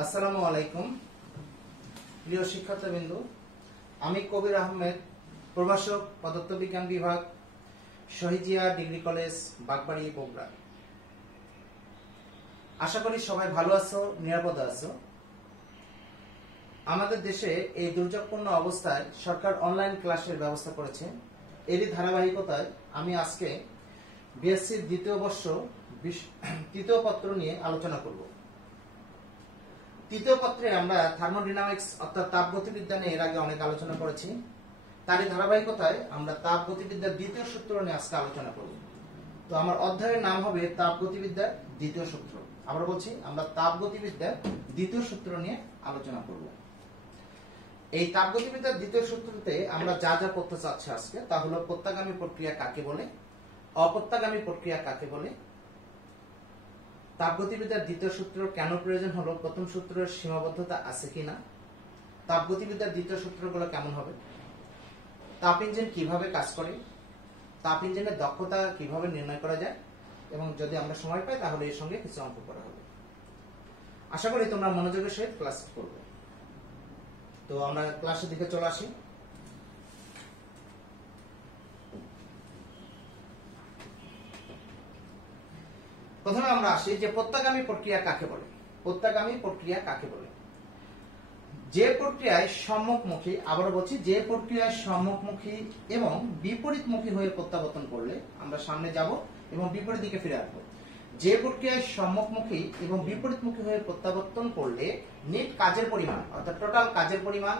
আসসালামু আলাইকুম প্রিয় শিক্ষার্থীবৃন্দ, আমি কবির আহমেদ, প্রভাষক, পদার্থবিজ্ঞান বিভাগ, শহীদিয়া ডিগ্রি কলেজ, বাগবাড়ি, বগুড়া। আশা করি সবাই ভালো আছো, নিরাপদে আছো। আমাদের দেশে এই দুর্যোগপূর্ণ অবস্থায় সরকার অনলাইন ক্লাসের ব্যবস্থা করেছে। এরই ধারাবাহিকতায় আমি আজকে বিএসসির দ্বিতীয় বর্ষ তৃতীয় পত্র নিয়ে আলোচনা করব। তৃতীয় পত্রে আমরা থার্মোডাইনামিক্স অর্থাৎ তাপগতিবিদ্যা নিয়ে এর আগে অনেক আলোচনা করেছি। তারই ধারাবাহিকতায় আমরা তাপগতিবিদ্যার দ্বিতীয় সূত্র নিয়ে আজকে আলোচনা করব। তো আমার অধ্যায়ের নাম হবে তাপগতিবিদ্যার দ্বিতীয় সূত্র। আমরা বলছি আমরা তাপগতিবিদ্যার দ্বিতীয় সূত্র নিয়ে আলোচনা করব। এই তাপগতিবিদ্যার দ্বিতীয় সূত্রতে আমরা যা যা করতে চাচ্ছি আজকে তা হলো প্রত্যাগামী প্রক্রিয়া কাকে বলে, অপ্রত্যাগামী প্রক্রিয়া কাকে বলে, তাপগতিবিদ্যার দ্বিতীয় সূত্র কেন প্রয়োজন হলো, প্রথম সূত্রের সীমাবদ্ধতা আছে কিনা, তাপগতিবিদ্যার দ্বিতীয় সূত্রগুলো কেমন হবে, তাপ ইঞ্জিন কিভাবে কাজ করে, তাপ ইঞ্জিনের দক্ষতা কিভাবে নির্ণয় করা যায়, এবং যদি আমরা সময় পাই তাহলে এর সঙ্গে কিছু অঙ্ক করা হবে। আশা করি তোমরা মনোযোগের সহিত ক্লাস করবে। তো আমরা ক্লাসের দিকে চলে আসি। প্রথমে আমরা আসি যে প্রত্যাগামী প্রক্রিয়া কাকে বলে। প্রত্যাগামী প্রক্রিয়া কাকে বলে? যে প্রক্রিয়ায় সম্মুখমুখী, আবারও বলছি, যে প্রক্রিয়ায় সম্মুখমুখী এবং বিপরীতমুখী হয়ে প্রত্যাবর্তন করলে আমরা সামনে যাব এবং বিপরীত দিকে ফিরে আসবো। যে প্রক্রিয়ায় সম্মুখমুখী এবং বিপরীতমুখী হয়ে প্রত্যাবর্তন করলে নেট কাজের পরিমাণ অর্থাৎ টোটাল কাজের পরিমাণ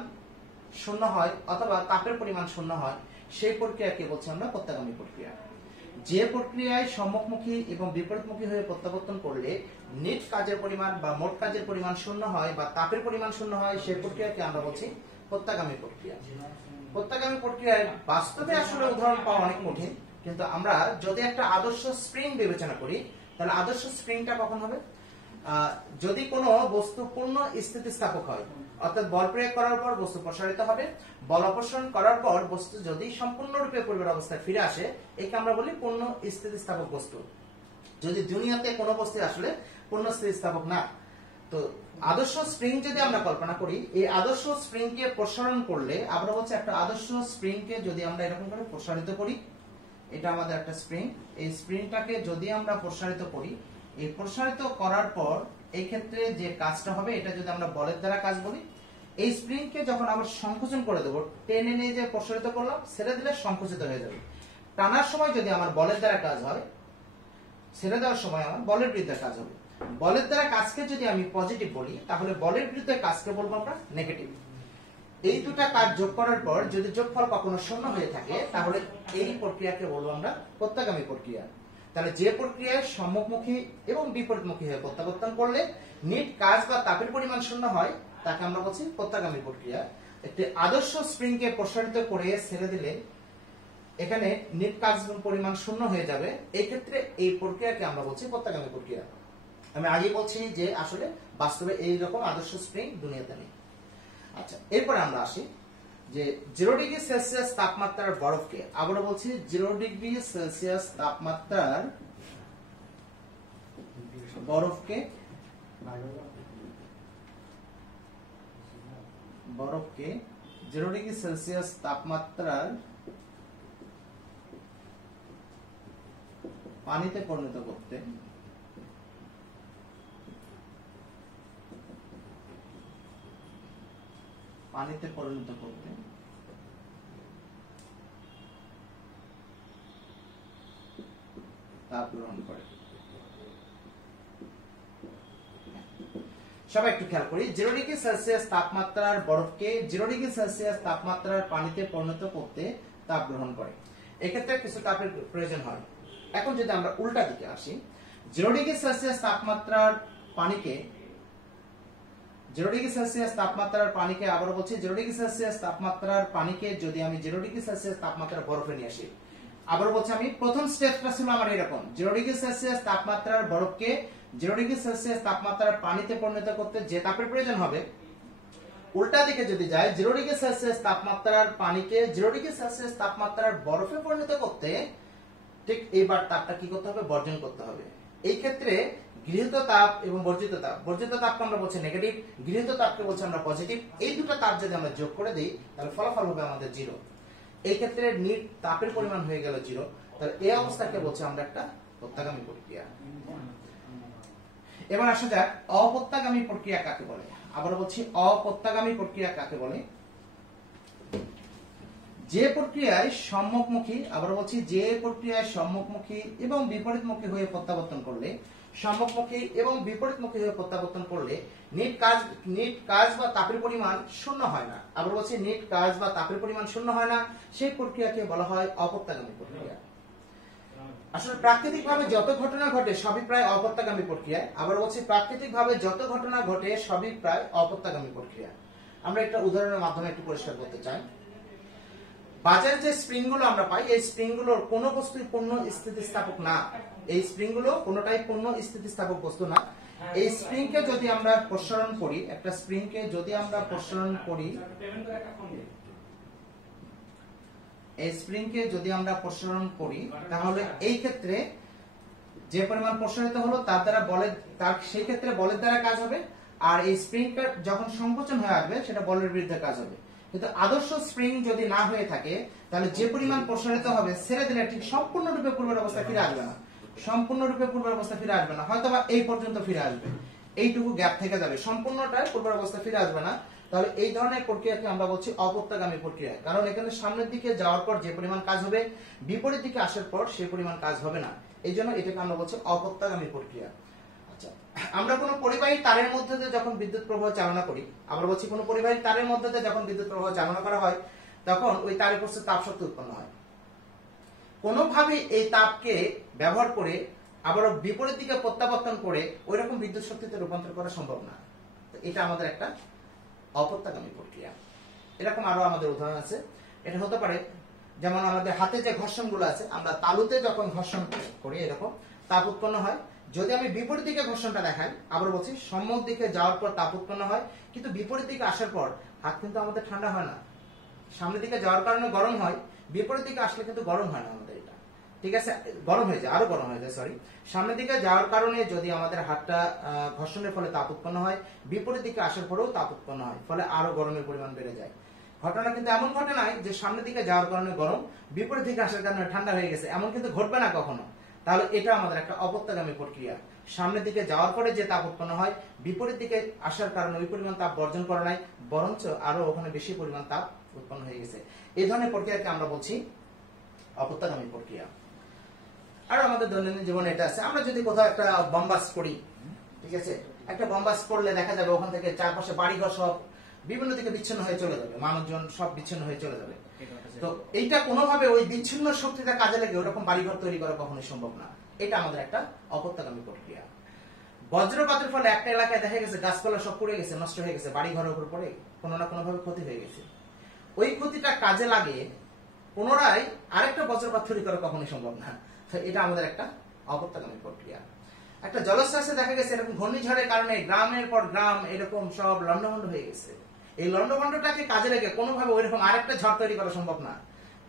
শূন্য হয় অথবা তাপের পরিমাণ শূন্য হয়, সেই প্রক্রিয়াকে বলছি আমরা প্রত্যাগামী প্রক্রিয়া। যে প্রক্রিয়ায় সম্মুখমুখী এবং বিপরীতমুখী হয়ে প্রত্যাবর্তন করলে নেট কাজের পরিমাণ বা মোট কাজের পরিমাণ শূন্য হয় বা তাপের পরিমাণ শূন্য হয়, সেই প্রক্রিয়াকে আমরা বলছি প্রত্যাগামী প্রক্রিয়া। প্রত্যাগামী প্রক্রিয়ায় বাস্তবে আসলে উদাহরণ পাওয়া অনেক কঠিন, কিন্তু আমরা যদি একটা আদর্শ স্প্রিং বিবেচনা করি তাহলে আদর্শ স্প্রিংটা কখন হবে? যদি কোনো বস্তু পূর্ণ স্থিতিস্থাপক হয়, অর্থাৎ বল প্রয়োগ করার পর বস্তু প্রসারিত হবে, বল অপসারণ করার পর বস্তু যদি সম্পূর্ণরূপে পূর্বের অবস্থায় ফিরে আসে, একে আমরা বলি পূর্ণ স্থিতিস্থাপক বস্তু। যদি দুনিয়াতে কোনো বস্তু আসলে পূর্ণ স্থিতিস্থাপক না, তো আদর্শ স্প্রিং যদি আমরা কল্পনা করি, এই আদর্শ স্প্রিংকে প্রসারণ করলে, আমরা বলছি একটা আদর্শ স্প্রিংকে যদি আমরা এরকম করে প্রসারিত করি, এটা আমাদের একটা স্প্রিং, এই স্প্রিংটাকে যদি আমরা প্রসারিত করি, এই প্রসারিত করার পর এই ক্ষেত্রে যে কাজটা হবে এটা যদি আমরা বলের দ্বারা কাজ বলি, এই স্প্রিংকে যখন আমরা সংকোচন করে দেবো, টেনে নিয়ে যে প্রসারিত করলাম, ছেড়ে দিলে সংকুচিত হয়ে যাবে। টানার সময় যদি আমার বলের দ্বারা কাজ হয়, ছেড়ে দেওয়ার সময় আমার বলের বিরুদ্ধে কাজ হবে। বলের দ্বারা কাজকে যদি আমি পজিটিভ বলি, তাহলে বলের বিরুদ্ধে কাজকে বলবো আমরা নেগেটিভ। এই দুটা কাজ যোগ করার পর যদি যোগফল কখনো শূন্য হয়ে থাকে, তাহলে এই প্রক্রিয়াকে বলবো আমরা প্রত্যাগামী প্রক্রিয়া। তাহলে যে প্রক্রিয়ায় সম্মুখমুখী এবং বিপরীতমুখী হয়ে প্রত্যাবর্তন করলে নেট কাজ বা তাপের পরিমাণ শূন্য হয়, তাকে আমরা বলছি প্রত্যাগামী প্রক্রিয়া। একটি আদর্শ স্প্রিংকে প্রসারিত করে ছেড়ে দিলে এখানে নেট কাজ পরিমাণ শূন্য হয়ে যাবে, এই ক্ষেত্রে এই প্রক্রিয়াকে আমরা বলছি প্রত্যাগামী প্রক্রিয়া। আমি আগেই বলছি যে আসলে বাস্তবে এইরকম আদর্শ স্প্রিং দুনিয়াতে নেই। আচ্ছা, এরপর আমরা আসি যে 0 ডিগ্রি সেলসিয়াস তাপমাত্রার বরফকে, আবারও বলছি 0 ডিগ্রি সেলসিয়াস তাপমাত্রার বরফকে 0 ডিগ্রি সেলসিয়াস তাপমাত্রার পানিতে পরিণত করতে তাপ গ্রহণ করে। সবাই একটু খেয়াল করি, 0 ডিগ্রি সেলসিয়াস তাপমাত্রার বরফকে 0 ডিগ্রি সেলসিয়াস তাপমাত্রার পানিতে পরিণত করতে তাপ গ্রহণ করে। এক্ষেত্রে কিছু তাপের প্রয়োজন হয়। এখন যদি আমরা উল্টা দিকে আসি, 0 ডিগ্রি সেলসিয়াস তাপমাত্রার পানিকে 0 ডিগ্রি সেলসিয়াস তাপমাত্রার পানিকে, আবারও বলছি 0 ডিগ্রি সেলসিয়াস তাপমাত্রার পানিকে যদি আমি 0 ডিগ্রি সেলসিয়াস তাপমাত্রার বরফে নিয়ে আসি, আবারও বলছি আমি প্রথম স্টেপটা ছিল আমার এরকম, 0 ডিগ্রি সেলসিয়াস তাপমাত্রার বরফকে 0 ডিগ্রি সেলসিয়াস তাপমাত্রার পানিতে পরিণত করতে যে তাপের প্রয়োজন হবে, উল্টা দিকে যদি যায় 0 ডিগ্রি সেলসিয়াস তাপমাত্রার পানিকে 0 ডিগ্রি সেলসিয়াস তাপমাত্রার বরফে পরিণত করতে, ঠিক এইবার তাপটা কি করতে হবে? বর্জন করতে হবে। এই ক্ষেত্রে গৃহীত তাপ এবং বর্জিত তাপ, বর্জিত তাপকে আমরা বলছি নেগেটিভ, গৃহীত তাপকে বলছি আমরা পজিটিভ। এই দুটো তাপ যদি আমরা যোগ করে দিই তাহলে ফলাফল হবে আমাদের 0। এই ক্ষেত্রে নিট তাপের পরিমাণ হয়ে গেল 0। তাহলে এই অবস্থাকে বলছি আমরা একটা প্রত্যাগামী প্রক্রিয়া। এবার আসা যাক অপ্রত্যাগামী প্রক্রিয়া কাকে বলে। আবার বলছি অপ্রত্যাগামী প্রক্রিয়া কাকে বলে। যে প্রক্রিয়ায় সম্মুখমুখী, আবার বলছি যে প্রক্রিয়ায় সম্মুখমুখী এবং বিপরীতমুখী হয়ে প্রত্যাবর্তন করলে, সম্মুখমুখী এবং বিপরীতমুখী হয়ে প্রত্যাবর্তন করলে নিট কাজ বা তাপের পরিমাণ শূন্য হয় না। আবার বলছি নিট কাজ বা তাপের পরিমাণ শূন্য হয় না, সেই প্রক্রিয়াকে বলা হয় অপ্রত্যাগামী প্রক্রিয়া। আসলে প্রাকৃতিকভাবে যত ঘটনা ঘটে সবই প্রায় অপ্রত্যাগামী প্রক্রিয়া। আবার বলছি প্রাকৃতিকভাবে যত ঘটনা ঘটে সবই প্রায় অপ্রত্যাগামী প্রক্রিয়া। আমরা একটা উদাহরণের মাধ্যমে একটু পরিষ্কার করতে চাই। বাজারে যে স্প্রিং গুলো আমরা পাই, এই স্প্রিং গুলোর কোনো বস্তুই পূর্ণ স্থিতিস্থাপক না। এই স্প্রিং গুলো কোনোটাই পূর্ণ স্থিতিস্থাপক বস্তু না। এই স্প্রিং কে যদি আমরা প্রসারণ করি, একটা স্প্রিং কে যদি আমরা প্রসারণ করি, এই স্প্রিং কে যদি আমরা প্রসারণ করি তাহলে এই ক্ষেত্রে যে পরিমাণ প্রসারিত হলো তার সেই ক্ষেত্রে বলের দ্বারা কাজ হবে। আর এই স্প্রিংটা যখন সংকোচন হয়ে আসবে সেটা বলের বিরুদ্ধে কাজ হবে। কিন্তু আদর্শ স্প্রিং যদি না হয়ে থাকে তাহলে যে পরিমাণ প্রসারিত হবে ছেড়ে দিলে ঠিক সম্পূর্ণরূপে পূর্বের অবস্থা ফিরে আসবে না, সম্পূর্ণরূপে পূর্বের অবস্থা ফিরে আসবে না, হয়তোবা এই পর্যন্ত ফিরে আসবে, এইটুকু গ্যাপ থেকে যাবে, সম্পূর্ণটাই পূর্বের অবস্থা ফিরে আসবে না। তাহলে এই ধরনের প্রক্রিয়াকে আমরা বলছি অপ্রত্যাগামী প্রক্রিয়া। কারণ এখানে সামনের দিকে যাওয়ার পর যে পরিমাণ কাজ হবে বিপরীত দিকে আসার পর সেই পরিমাণ কাজ হবে না, এই জন্য এটাকে আমরা বলছি অপ্রত্যাগামী প্রক্রিয়া। আচ্ছা, আমরা কোনো পরিবাহী তারের মধ্যে দিয়ে যখন বিদ্যুৎ প্রবাহ চালনা করি, আবার বলছি কোনো পরিবাহী তারের মধ্যে দিয়ে যখন বিদ্যুৎ প্রবাহ চালনা করা হয় তখন ওই তারের কোষে তাপ শক্তি উৎপন্ন হয়। কোনোভাবে এই তাপকে ব্যবহার করে আবার বিপরীত দিকে প্রত্যাবর্তন করে ওই রকম বিদ্যুৎ শক্তিতে রূপান্তর করা সম্ভব না। এটা আমাদের একটা অপ্রত্যাগামী প্রক্রিয়া। এরকম আরো আমাদের উদাহরণ আছে। এটা হতে পারে যেমন আমাদের হাতে যে ঘর্ষণগুলো আছে, আমরা তালুতে যখন ঘর্ষণ করি এরকম তাপ উৎপন্ন হয়। যদি আমি বিপরীত দিকে ঘর্ষণটা দেখাই, আবার বলছি সম্মুখ দিকে যাওয়ার পর তাপ উৎপন্ন হয়, কিন্তু বিপরীত দিকে আসার পর হাত কিন্তু আমাদের ঠান্ডা হয় না। সামনের দিকে যাওয়ার কারণে গরম হয়, বিপরীত দিকে আসলে কিন্তু গরম হয় না আমাদের, এটা ঠিক আছে, গরম হয়ে যায়, আরো গরম হয়ে যায়, সরি। সামনের দিকে যাওয়ার কারণে যদি আমাদের হাতটা ঘর্ষণের ফলে তাপ উৎপন্ন হয়, বিপরীত দিকে আসার পরেও তাপ উৎপন্ন হয়, ফলে আরো গরমের পরিমাণ বেড়ে যায়। ঘটনা কিন্তু এমন ঘটে নাই যে সামনের দিকে যাওয়ার কারণে গরম, বিপরীত দিকে আসার কারণে ঠান্ডা হয়ে গেছে, এমন কিন্তু ঘটবে না কখনো। তাহলে এটা আমাদের একটা অপ্রত্যাগামী প্রক্রিয়া। সামনের দিকে যাওয়ার পরে যে তাপ উৎপন্ন হয়, বিপরীত দিকে আসার কারণে ওই পরিমাণ তাপ বর্জন করা নাই, বরঞ্চ আরো ওখানে বেশি পরিমাণ তাপ উৎপন্ন হয়ে গেছে। এই ধরনের প্রক্রিয়াকে আমরা বলছি অপ্রত্যাগামী প্রক্রিয়া। আর আমাদের দৈনন্দিন জীবনে এটা আছে, আমরা যদি কোথাও একটা বম্বাস করি, ঠিক আছে, একটা বম্বাস করলে দেখা যাবে ওখান থেকে চারপাশে বাড়িঘর সব বিভিন্ন দিকে বিচ্ছিন্ন হয়ে চলে যাবে, মানুষজন সব বিচ্ছিন্ন হয়ে চলে যাবে। তো এইটা কোনোভাবে ওই বিচ্ছিন্ন শক্তিটা কাজে লেগে ওরকম বাড়িঘর তৈরি করা কখনোই সম্ভব না। এটা আমাদের একটা অপ্রত্যাগামী প্রক্রিয়া। বজ্রপাতের ফলে একটা এলাকায় দেখা গেছে গাছপালা সব পড়ে গেছে, নষ্ট হয়ে গেছে, বাড়ি ঘরের উপর পড়ে কোনো না কোনো ভাবে ক্ষতি হয়ে গেছে। ওই ক্ষতিটা কাজে লাগে পুনরায় আরেকটা বজ্রপাত তৈরি করা কখনোই সম্ভব না। এটা আমাদের একটা অপ্রত্যাগামী প্রক্রিয়া। একটা জলোচ্ছ্বাসে দেখা গেছে এরকম ঘূর্ণিঝড়ের কারণে গ্রামের পর গ্রাম এরকম সব লন্ডভন্ড হয়ে গেছে। এই লন্ডভন্ডটাকে কাজে লেগে কোনোভাবে ওইরকম আরেকটা ঝড় তৈরি করা সম্ভব না।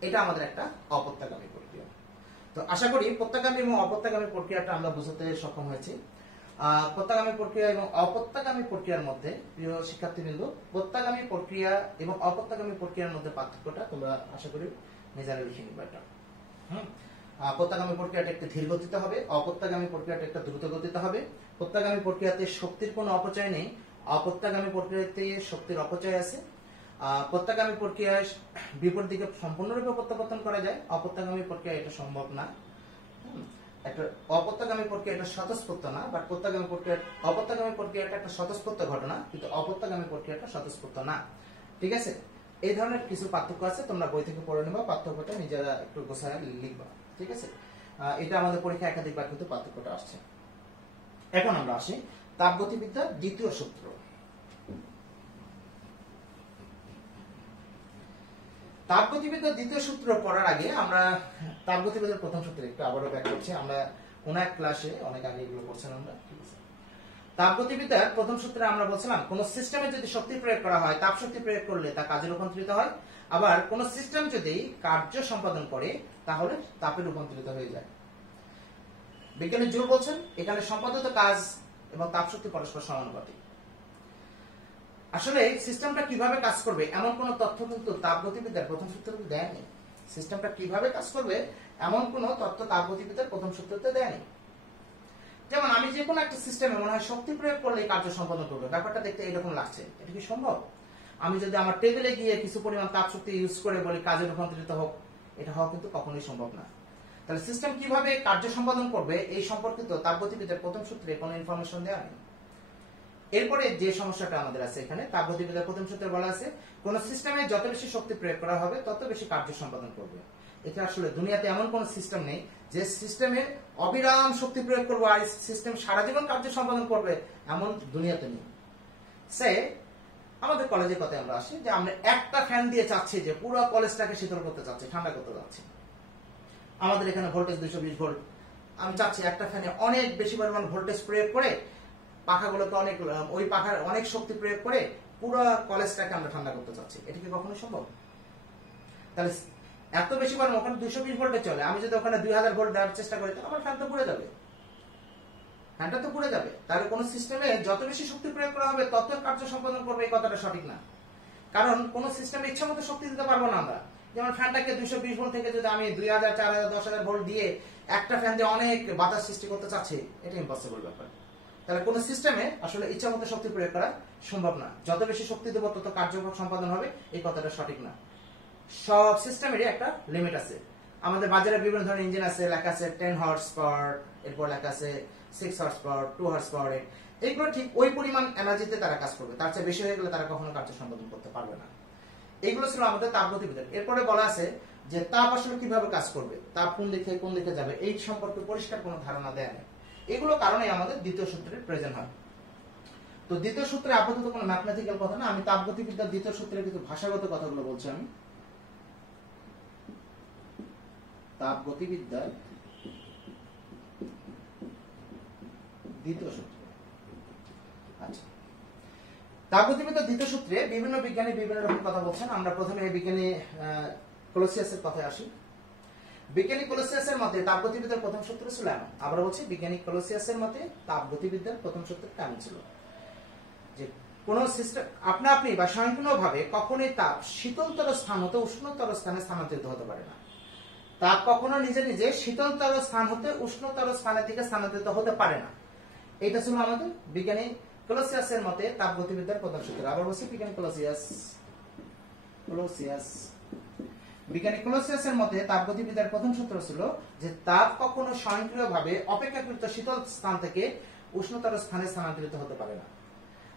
এটা আমাদের একটা অপ্রত্যাগামী প্রক্রিয়া। তো আশা করি প্রত্যাগামী এবং অপ্রত্যাগামী প্রক্রিয়াটা আমরা বুঝতে সক্ষম হয়েছি। প্রত্যাগামী প্রক্রিয়া এবং অপ্রত্যাগামী প্রক্রিয়ার মধ্যে প্রিয় শিক্ষার্থীবৃন্দ, প্রত্যাগামী প্রক্রিয়া এবং অপ্রত্যাগামী প্রক্রিয়ার মধ্যে পার্থক্যটা তোমরা আশা করি নিজেরা লিখে নিবে। এটা প্রত্যাগামী প্রক্রিয়াটা একটু ধীর গতিতে হবে, অপ্রত্যাগামী প্রক্রিয়াটা একটা দ্রুত গতিতে হবে। প্রত্যাগামী প্রক্রিয়াতে শক্তির কোনো অপচয় নেই, অপ্রত্যাগামী প্রক্রিয়াতে শক্তির অপচয় আছে। প্রত্যাগামী প্রক্রিয়ায় বিপরীত দিকে সম্পূর্ণরূপে প্রত্যাবর্তন করা যায়, অপ্রত্যাগামী প্রক্রিয়া এটা সম্ভব না। একটা অপ্রত্যাগামী প্রক্রিয়া এটা স্বতঃস্ফূর্ত না, বাট অপ্রত্যাগামী প্রক্রিয়াটা একটা স্বতঃস্ফূর্ত ঘটনা, কিন্তু অপ্রত্যাগামী প্রক্রিয়াটা স্বতঃস্ফূর্ত না। ঠিক আছে, এই ধরনের কিছু পার্থক্য আছে, তোমরা বই থেকে পড়ে নেবা, পার্থক্যটা নিজেরা একটু গোছায় লিখবা। ঠিক আছে, এটা আমাদের পরীক্ষা একাধিকবার কিন্তু পার্থক্যটা আসছে। এখন আমরা আসি তাপগতিবিদ্যার দ্বিতীয় সূত্র। তাপগতিবিদ্যার দ্বিতীয় সূত্র পড়ার আগে আমরা তাপগতিবিদ্যার প্রথম সূত্র একটু আবারও ব্যাক করছি। আমরা কোন এক ক্লাসে অনেক আগে এগুলো পড়ছিলাম আমরা। ঠিক আছে, তাপগতিবিদ্যার প্রথম সূত্রে আমরা বলছিলাম কোন সিস্টেমে যদি শক্তি প্রয়োগ করা হয়, তাপ শক্তি প্রয়োগ করলে তা কাজে রূপান্তরিত হয়। আবার কোন সিস্টেম যদি কার্য সম্পাদন করে তাহলে তাপে রূপান্তরিত হয়ে যায়। বিজ্ঞানী জুল বলছেন এখানে সম্পাদিত কাজ এবং তাপশক্তি পরস্পর সমানুপাতিক। আসলে সিস্টেমটা কিভাবে কাজ করবে এমন কোন তথ্য কিন্তু তাপগতিবিদ্যার প্রথম সূত্রতে দেয়নি। সিস্টেমটা কিভাবে কাজ করবে এমন কোন তথ্য তাপগতিবিদ্যার প্রথম সূত্রতে দেয়নি। যেমন আমি যে কোনো একটা সিস্টেমে মনে হয় শক্তি প্রয়োগ করলেই কার্য সম্পাদন করবে, ব্যাপারটা দেখতে এরকম লাগছে, এটা কি সম্ভব? আমি যদি আমার টেবিলে গিয়ে কিছু পরিমাণ তাপশক্তি ইউজ করে বলি কাজে রূপান্তরিত হোক, এটা হওয়া কিন্তু কখনোই সম্ভব না। তাহলে সিস্টেম কিভাবে কার্য সম্পাদন করবে এই সম্পর্কিত তাপগতিবিদ্যার প্রথম সূত্রে কোনো ইনফরমেশন দেওয়া নেই। এরপরে যে সমস্যাটা আমাদের আছে এখানে তাপগতিবিদ্যার প্রথম সূত্রে বলা আছে কোন সিস্টেমে যত বেশি শক্তি প্রয়োগ করা হবে তত বেশি কার্য সম্পাদন করবে। এটা আসলে দুনিয়াতে এমন কোন সিস্টেম নেই যে সিস্টেমে অবিরাম শক্তি প্রয়োগ করবে আর সিস্টেম সারা জীবন কার্য সম্পাদন করবে, এমন দুনিয়াতে নেই। সে আমাদের কলেজের কথায় আমরা আসি যে আমরা একটা ফ্যান দিয়ে চাচ্ছি যে পুরো কলেজটাকে শীতল করতে চাচ্ছি, ঠান্ডা করতে চাচ্ছি। আমাদের এখানে ভোল্টেজ 220 ভোল্ট, আমি চাচ্ছি একটা ফ্যানে অনেক বেশি পরিমাণ ভোল্টেজ প্রয়োগ করে পাখাগুলোতে অনেক ওই পাখার অনেক শক্তি প্রয়োগ করে পুরো কলেজটাকে আমরা ঠান্ডা করতে চাচ্ছি, এটা কি কখনো সম্ভব? তাহলে এত বেশি পরিমাণ ওখানে 220 ভোল্টে চলে, আমি যদি ওখানে 2000 ভোল্ট দেওয়ার চেষ্টা করি তাহলে আমার ফ্যান তো পুড়ে যাবে, ফ্যানটা তো পুড়ে যাবে। তাহলে কোন সিস্টেমে যত বেশি শক্তি প্রয়োগ করা হবে তত কার্য সম্পাদন করবে এই কথাটা সঠিক না। কারণ কোন সিস্টেমে ইচ্ছা মতো শক্তি দিতে পারবো না আমরা। যেমন ফ্যানটাকে 220 ভোল্ট থেকে যদি আমি 2000, 4000, 10000 ভোল্ট দিয়ে একটা ফ্যান দিয়ে অনেক বাতাস সৃষ্টি করতে চাচ্ছি, এটা ইম্পসিবল ব্যাপার। তাহলে কোন সিস্টেমে আসলে ইচ্ছা মতো শক্তি প্রয়োগ করা সম্ভব না, যত বেশি শক্তি দেবো তত কার্য সম্পাদন হবে এই কথাটা সঠিক না। সব সিস্টেমেরই একটা লিমিট আছে। আমাদের বাজারে বিভিন্ন ধরনের ইঞ্জিন আছে, লেখা আছে 10 হর্স পাওয়ার, এরপর লেখা আছে 6 হর্স পাওয়ার, 2 হর্স পাওয়ার, এইগুলো ঠিক ওই পরিমাণ এনার্জিতে তারা কাজ করবে, তার চেয়ে বেশি হয়ে গেলে তারা কখনো কার্য সম্পাদন করতে পারবে না। এইগুলো ছিল আমাদের তাপগতিবিদ্যা। এরপরে বলা আছে যে তাপ আসলে কিভাবে কাজ করবে, তাপ কোন দিকে যাবে এই সম্পর্কে পরিষ্কার কোনো ধারণা দেয়া নেই। এগুলো কারণে আমাদের দ্বিতীয় সূত্রের প্রয়োজন হয়। তো দ্বিতীয় সূত্রে আপাতত কোনো ম্যাথমেটিক্যাল কথা না, আমি তাপগতিবিদ্যার দ্বিতীয় সূত্রের কিছু ভাষাগত কথাগুলো বলছি। আমি তাপগতিবিদ্যার দ্বিতীয় সূত্র, আচ্ছা, তাপগতিবিদ্যার দ্বিতীয় সূত্রে বিভিন্ন বিজ্ঞানী বিভিন্ন রকম কথা বলছেন। আমরা প্রথমে বিজ্ঞানী কোলোসিয়াসের কথায় আসি। বিজ্ঞানী কোলোসিয়াসের মতে তাপগতিবিদ্যার প্রথম সূত্র ছিল এমন, আবার বলছি বিজ্ঞানী কোলোসিয়াসের মতে তাপগতিবিদ্যার প্রথম সূত্র কেমন ছিল যে কোন সিস্টেম আপনি বা স্বয়ংক্রিয়ভাবে কখনোই তাপ শীতলতর স্থান হতে উষ্ণতর স্থানে স্থানান্তরিত হতে পারে না। তাপ কখনো নিজে নিজে শীতলতর স্থান হতে উষ্ণতর স্থানের দিকে স্থানান্তরিত হতে পারে না। এটা ছিল আমাদের বিজ্ঞানী কোলোসিয়াসের মতে তাপগতিবিদ্যার প্রথম সূত্র। আবার বলছি বিজ্ঞানী বিজ্ঞানী কোলোসিয়াসের মতে তাপগতিবিদ্যার প্রথম সূত্র ছিল যে তাপ কখনো স্বয়ংক্রিয়ভাবে অপেক্ষাকৃত শীতল স্থান থেকে উষ্ণতর স্থানে স্থানান্তরিত হতে পারে না।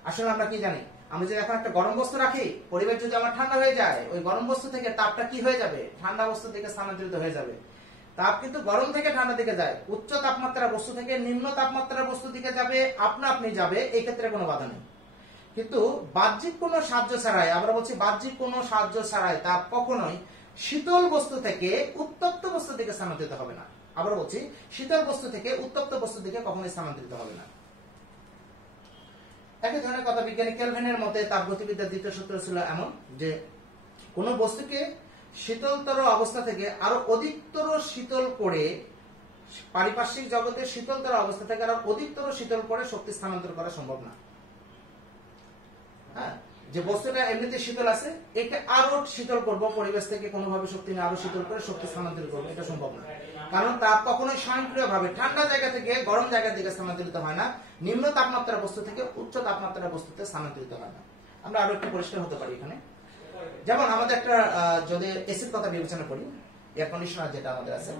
আসলে আমরা কি জানি, আমরা যদি এখন একটা গরম বস্তু রাখি, পরিবেশ যদি আমার ঠান্ডা হয়ে যায়, ওই গরম বস্তু থেকে তাপটা কি হয়ে যাবে, ঠান্ডা বস্তু দিকে স্থানান্তরিত হয়ে যাবে। তাপ কিন্তু গরম থেকে ঠান্ডা দিকে যায়, উচ্চ তাপমাত্রা বস্তু থেকে নিম্ন তাপমাত্রার বস্তু দিকে যাবে, আপনি যাবে, এই ক্ষেত্রে কোনো বাধা নেই। কিন্তু বাহ্যিক কোনো সাহায্য ছাড়াই, আমরা বলছি বাহ্যিক কোনো সাহায্য ছাড়াই তাপ কখনোই শীতল বস্তু থেকে উত্তপ্ত বস্তু দিকে স্থানান্তরিত হবে না। আবার বলছি শীতল বস্তু থেকে উত্তপ্ত বস্তু দিকে কখনোই স্থানান্তরিত হবে না। একই ধরনের কথা বিজ্ঞানী কেলভিনের মতে তাপগতিবিদ্যার দ্বিতীয় সূত্র ছিল এমন যে কোন বস্তুকে শীতলতর অবস্থা থেকে আরো অধিকতর শীতল করে, পারিপার্শ্বিক জগতের শীতলতর অবস্থা থেকে আরো অধিকতর শীতল করে শক্তি স্থানান্তর করা সম্ভব না। হ্যাঁ, যে বস্তুটা এমনিতে শীতল আছে একে আরো শীতল করব, পরিবেশ থেকে কোনোভাবে শক্তি নিয়ে আরো শীতল করে শক্তি স্থানান্তরিত করবো, এটা সম্ভব না। কারণ তাপ কখনোই স্বয়ংক্রিয়ভাবে ঠান্ডা জায়গা থেকে গরম জায়গার দিকে স্থানান্তরিত হয় না, নিম্ন তাপমাত্রার বস্তু থেকে উচ্চ তাপমাত্রার বস্তুতে স্থানান্তরিত হয় না। আমরা আরো একটু পরিষ্কার হতে পারি এখানে। যেমন আমাদের একটা যদি এসির কথা বিবেচনা করি, এয়ার কন্ডিশনার যেটা আমাদের আছে,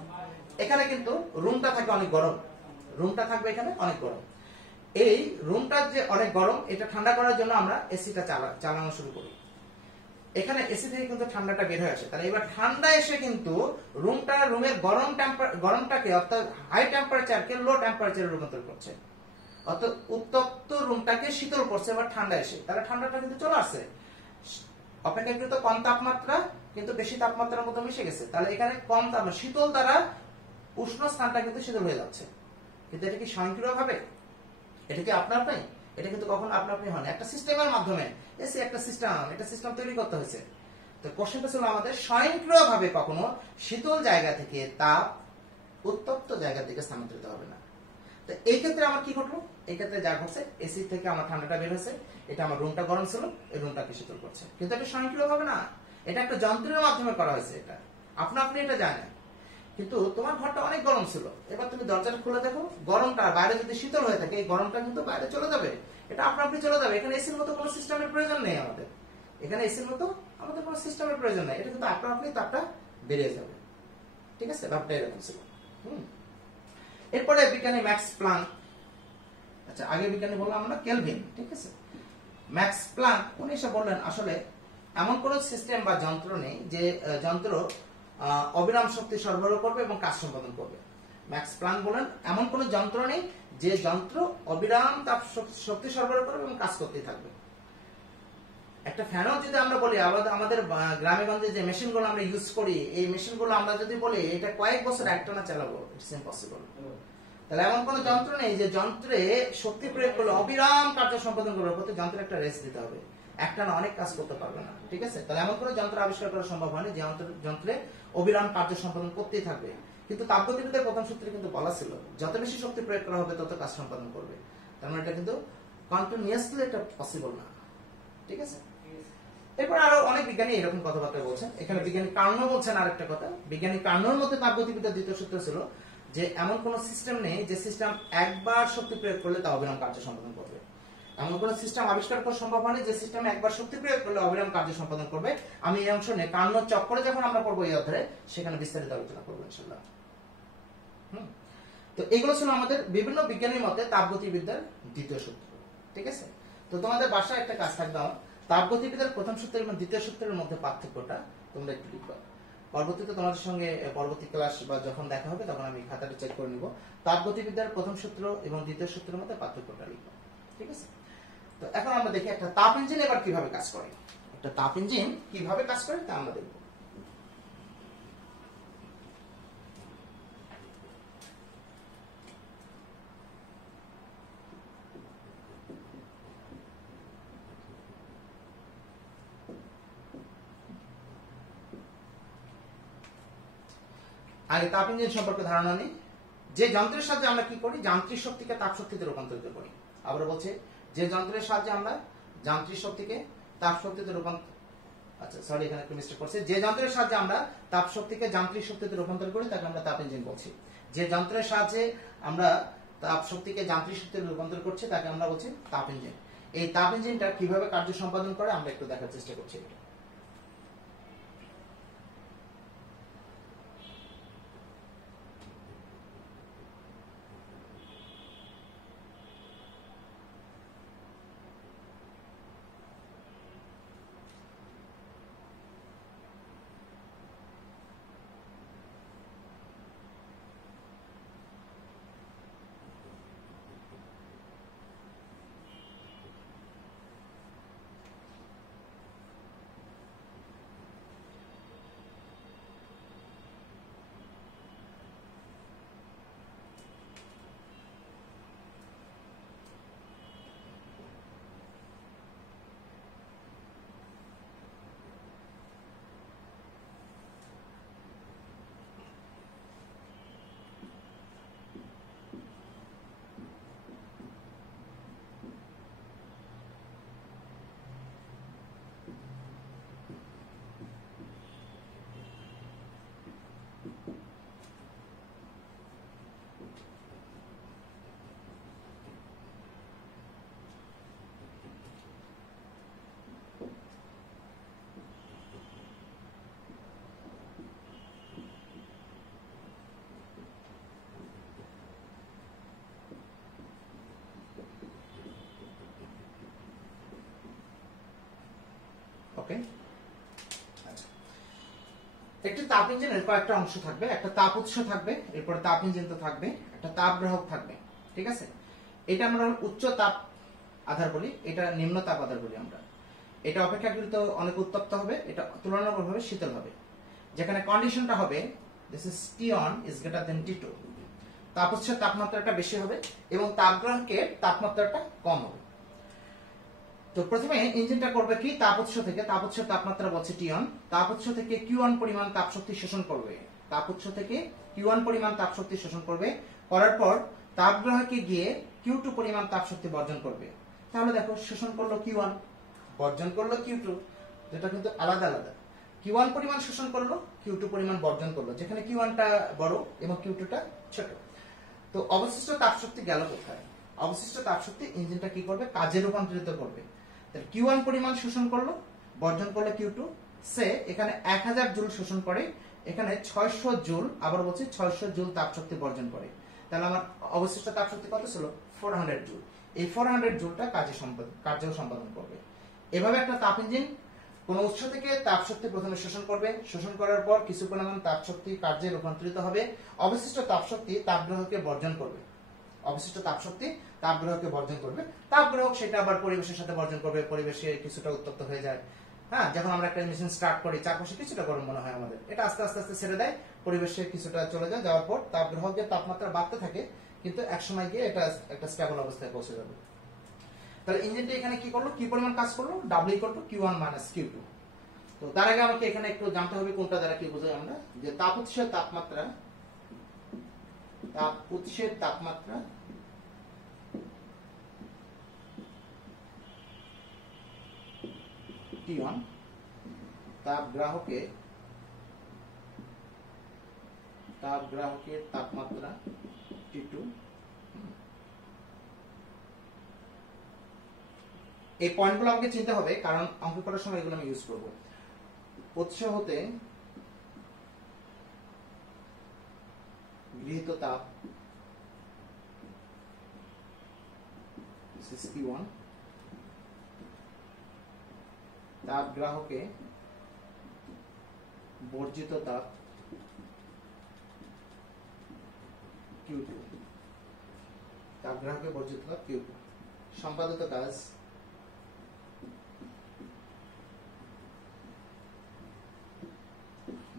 এখানে কিন্তু রুমটা থাকে অনেক গরম, রুমটা থাকবে এখানে অনেক গরম। এই রুমটা যে অনেক গরম, এটা ঠান্ডা করার জন্য আমরা এসিটা চালানো শুরু করি। এখানে এসি থেকে কিন্তু ঠান্ডাটা বের হয়ে আসে। তাহলে এবার ঠান্ডা এসে কিন্তু রুমের গরমটাকে অর্থাৎ হাই টেম্পারেচারকে লো টেম্পারেচারে রূপান্তর করছে, অর্থাৎ উত্তপ্ত রুমটাকে শীতল করছে এবার ঠান্ডা এসে। তাহলে ঠান্ডাটা কিন্তু চলে আসছে, অপেক্ষাকৃত কম তাপমাত্রা কিন্তু বেশি তাপমাত্রার মতো মিশে গেছে। তাহলে এখানে কম তাপমাত্রা শীতল দ্বারা উষ্ণ স্থানটা কিন্তু শীতল হয়ে যাচ্ছে। কিন্তু এটা কি স্বয়ংক্রিয় ভাবে, এটা কি আপনি, এটা কিন্তু কখন আপনি হয় না, একটা সিস্টেমের মাধ্যমে। এসি একটা সিস্টেম, এটা সিস্টেম তৈরি করতে হয়েছে। তো কোশ্চেনটা ছিল আমাদের স্বয়ংক্রিয়ভাবে কখনো শীতল জায়গা থেকে তাপ উত্তপ্ত জায়গার দিকে স্থানান্তরিত হবে না। তো এই ক্ষেত্রে আমার কি ঘটলো, এই ক্ষেত্রে যা ঘটছে এসি থেকে আমার ঠান্ডাটা বের হয়েছে, এটা আমার রুমটা গরম ছিল, এই রুমটাকে শীতল করছে। কিন্তু এটা স্বয়ংক্রিয় হবে না, এটা একটা যন্ত্রের মাধ্যমে করা হয়েছে। এটা আপনা আপনি এটা জানেন। কিন্তু তোমার ঘরটা অনেক গরম ছিল, এবার তুমি দরজাটা খুলে দেখো, গরমটা বাইরে যদি শীতল হয়ে থাকে এই গরমটা কিন্তু বাইরে চলে যাবে, এটা আপনা আপনি চলে যাবে। এখানে এসির মতো কোনো সিস্টেমের প্রয়োজন নেই আমাদের, এখানে এসির মতো আমাদের কোনো সিস্টেমের প্রয়োজন নেই, এটা কিন্তু আপনা আপনি তাপটা বেরিয়ে যাবে। ঠিক আছে, ব্যাপারটা এরকম ছিল। এরপরে বিজ্ঞানী ম্যাক্স প্লাঙ্ক, আচ্ছা আগে বিজ্ঞানী বললাম আমরা কেলভিন, ঠিক আছে। ম্যাক্স প্লাঙ্ক উনি এসে বললেন আসলে এমন কোন সিস্টেম বা যন্ত্র নেই যে যন্ত্র অবিরাম শক্তি সরবরাহ করবে এবং কাজ সম্পাদন করবে। ম্যাক্স প্লাঙ্ক বলেন এমন কোন যন্ত্র নেই যে যন্ত্র অবিরাম তাপ শক্তি সরবরাহ করবে এবং কাজ করতেই থাকবে। একটা ফ্যানও যদি আমরা বলি, আমাদের গ্রামে গঞ্জে যে মেশিনগুলো আমরা ইউজ করি, এই মেশিনগুলো আমরা যদি বলি এটা কয়েক বছর একটানা চালাবো, ইটস ইম্পসিবল। তাহলে এমন কোন যন্ত্র নেই যে যন্ত্রে শক্তি প্রয়োগ করলে অবিরাম কার্য সম্পাদন করবে, প্রতি যন্ত্রে একটা রেস্ট দিতে হবে, একটানা অনেক কাজ করতে পারবে না। ঠিক আছে, তাহলে এমন কোন যন্ত্র আবিষ্কার করা সম্ভব হয়নি যে যন্ত্রে অবিরাম কার্য সম্পাদন করতেই থাকবে। কিন্তু তাপগতিবিদ্যার প্রথম সূত্রে কিন্তু বলা ছিল যত বেশি শক্তি প্রয়োগ করা হবে তত কাজ সম্পাদন করবে। তার মানে এটা কিন্তু কন্টিনিউয়াসলি এটা পসিবল না। ঠিক আছে, এরপর আরো অনেক বিজ্ঞানী এরকম কথাবার্তা বলছেন। এখানে বিজ্ঞানী কার্নো বলছেন আরেকটা কথা, বিজ্ঞানী কার্নোর মধ্যে তাপগতিবিদ্যার দ্বিতীয় সূত্র ছিল যে এমন কোন সিস্টেম নেই যে সিস্টেম একবার শক্তি প্রয়োগ করলে তা অবিরাম কার্য সম্পাদন করবে। এমন কোন সিস্টেম আবিষ্কার করা সম্ভব হয়নি যে সিস্টেম একবার শক্তি প্রয়োগ করলে অবিরাম কার্য সম্পাদন করবে। আমি এই অংশ নিয়ে কার্নোর চক্করে যখন আমরা পড়বো এই অধ্যায়ে সেখানে বিস্তারিত আলোচনা করবো ইনশাআল্লাহ। তো এগুলো ছিল আমাদের বিভিন্ন বিজ্ঞানীর মতে তাপগতিবিদ্যার দ্বিতীয় সূত্র। ঠিক আছে, তো তোমাদের বাসায় একটা কাজ থাকবে, তাপগতিবিদ্যার প্রথম সূত্র এবং দ্বিতীয় সূত্রের মধ্যে পার্থক্যটা তোমরা একটু লিখবা। পরবর্তীতে তোমাদের সঙ্গে পরবর্তী ক্লাস বা যখন দেখা হবে তখন আমি খাতাটা চেক করে নিব, তাপগতিবিদ্যার প্রথম সূত্র এবং দ্বিতীয় সূত্রের মধ্যে পার্থক্যটা লিখবো। ঠিক আছে, তো এখন আমরা দেখি একটা তাপ ইঞ্জিন এবার কিভাবে কাজ করে, একটা তাপ ইঞ্জিন কিভাবে কাজ করে তা আমরা দেখব। আগে তাপ ইঞ্জিন সম্পর্কে ধারণা নেই। যে যন্ত্রের সাহায্যে আমরা কি করি, যান্ত্রিক শক্তিকে তাপ শক্তিতে রূপান্তরিত করি। আবার বলছে যে যন্ত্রের সাহায্যে আমরা যান্ত্রিক শক্তিকে তাপ শক্তিতে রূপান্তর, আচ্ছা সরি এখানে একটু মিস্টেক করছে, যে যন্ত্রের সাহায্যে আমরা তাপ শক্তিকে যান্ত্রিক শক্তিতে রূপান্তর করি তাকে আমরা তাপ ইঞ্জিন বলছি। যে যন্ত্রের সাহায্যে আমরা তাপ শক্তিকে যান্ত্রিক শক্তিতে রূপান্তর করছি তাকে আমরা বলছি তাপ ইঞ্জিন। এই তাপ ইঞ্জিনটা কিভাবে কার্য সম্পাদন করে আমরা একটু দেখার চেষ্টা করছি। ওকে, একটি তাপ ইঞ্জিনের কয়েকটা অংশ থাকবে, একটা তাপ উৎস থাকবে, এরপরে তাপ ইঞ্জিন তো থাকবে, একটা তাপ গ্রাহক থাকবে। ঠিক আছে, এটা আমরা উচ্চ তাপ আধার বলি, এটা নিম্ন তাপ আধার বলি আমরা। এটা অপেক্ষাকৃত অনেক উত্তপ্ত হবে, এটা তুলনামূলকভাবে শীতল হবে। যেখানে কন্ডিশনটা হবে this is T1 is greater than T2, তাপ উৎসের তাপমাত্রাটা বেশি হবে এবং তাপ গ্রাহকের তাপমাত্রাটা কম হবে। তো প্রথমে ইঞ্জিনটা করবে কি, তাপ উৎস থেকে, তাপ উৎসের তাপমাত্রা বলছে T1, তাপ উৎস থেকে Q1 পরিমাণ তাপ শক্তি শোষণ করবে, তাপ উৎস থেকে Q1 পরিমাণ তাপ শক্তি শোষণ করবে, করার পর তাপগ্রাহকে গিয়ে Q2 পরিমাণ তাপ শক্তি বর্জন করবে। তাহলে দেখো শোষণ করলো Q1, বর্জন করলো Q2, যেটা কিন্তু আলাদা আলাদা। Q1 পরিমাণ শোষণ করলো, Q2 পরিমাণ বর্জন করলো, যেখানে Q1টা বড় এবং Q2টা ছোট। তো অবশিষ্ট তাপ শক্তি গেল কোথায়? অবশিষ্ট তাপ শক্তি ইঞ্জিনটা কি করবে? কাজে রূপান্তরিত করবে। তাহলে Q1 পরিমাণ শোষণ করলো, বর্জন করলো Q2, সে এখানে 1000 জুল শোষণ করে, এখানে 600 জুল, আবার বলছি 600 জুল তাপ শক্তি বর্জন করে। তাহলে আমার অবশিষ্ট তাপ শক্তি কত ছিল? 400 জুল। এই 400 জুলটা কার্য সম্পাদন করবে। এভাবে একটা তাপ ইঞ্জিন কোন উৎস থেকে তাপ শক্তি প্রথমে শোষণ করবে, শোষণ করার পর কিছু পরিমাণ তাপ শক্তি কার্যে রূপান্তরিত হবে, অবশিষ্ট তাপ শক্তি তাপগ্রাহকে বর্জন করবে, অবশিষ্ট তাপ শক্তি তাপগ্রাহকে বর্জন করবে। তাপগ্রাহক সেটা আবার পরিবেশের সাথে বর্জন করবে, পরিবেশে কিছুটা উত্তপ্ত হয়ে যায়। হ্যাঁ, যখন আমরা একটা মেশিন স্টার্ট করি চারপাশে কিছুটা গরম মনে হয় আমাদের, এটা আস্তে আস্তে আস্তে ছেড়ে দেয়, পরিবেশে কিছুটা চলে যায়, যাওয়ার পর তাপগ্রাহকের তাপমাত্রা বাড়তে থাকে, কিন্তু একসময় গিয়ে এটা একটা স্টেবল অবস্থায় পৌঁছে যাবে। তাহলে ইঞ্জিনটা এখানে কি করলো? কি পরিমাণ কাজ করলো? W Q1 - Q2। তো তার আগে আমাকে এখানে একটু জানতে হবে কোনটা দ্বারা কি বোঝাই আমরা, যে তাপ উৎসের তাপমাত্রা T1, তাপগ্রাহকের তাপমাত্রা T2। এই পয়েন্টগুলো আমাকে চিনতে হবে, কারণ অঙ্ক করার সময় এগুলো আমি ইউজ করব। উৎস হতে গৃহীত তাপ Q1, তাপগ্রাহকে বর্জিত তাপ Q2, তাপগ্রাহকে বর্জিত তাপ Q2। সম্পাদিত কাজ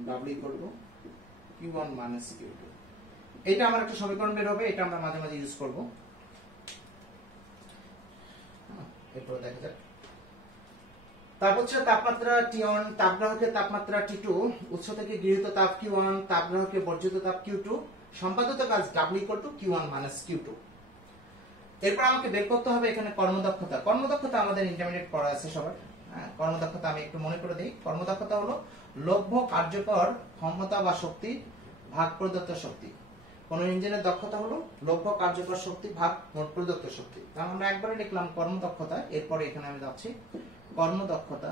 W Q1 - Q2। এটা আমার একটা সমীকরণ বের হবে, এটা আমরা মাঝে মাঝে ইউজ করব। এরপর দেখা যাক। তারপর হচ্ছে তাপমাত্রা T1, তাপগ্রাহকের তাপমাত্রা T2, উৎস থেকে গৃহীত তাপ Q1, তাপগ্রাহকে বর্জিত তাপ Q2, সম্পাদিত কাজ W Q1 - Q2। এরপর আমাকে বের করতে হবে এখানে কর্মদক্ষতা। কর্মদক্ষতা আমাদের ইন্টারমিডিয়েট পড়া আছে সবার। কর্মদক্ষতা আমি একটু মনে করে দিই। কর্মদক্ষতা হলো লভ্য কার্যকর ক্ষমতা বা শক্তি ভাগ প্রদত্ত শক্তি। কোন ইঞ্জিনের দক্ষতা হলো লভ্য কার্যকর শক্তি ভাগ মোট প্রদত্ত শক্তি। তাহলে আমরা একবারে লিখলাম কর্মদক্ষতা, এরপরে এখানে আমি যাচ্ছি কর্মদক্ষতা,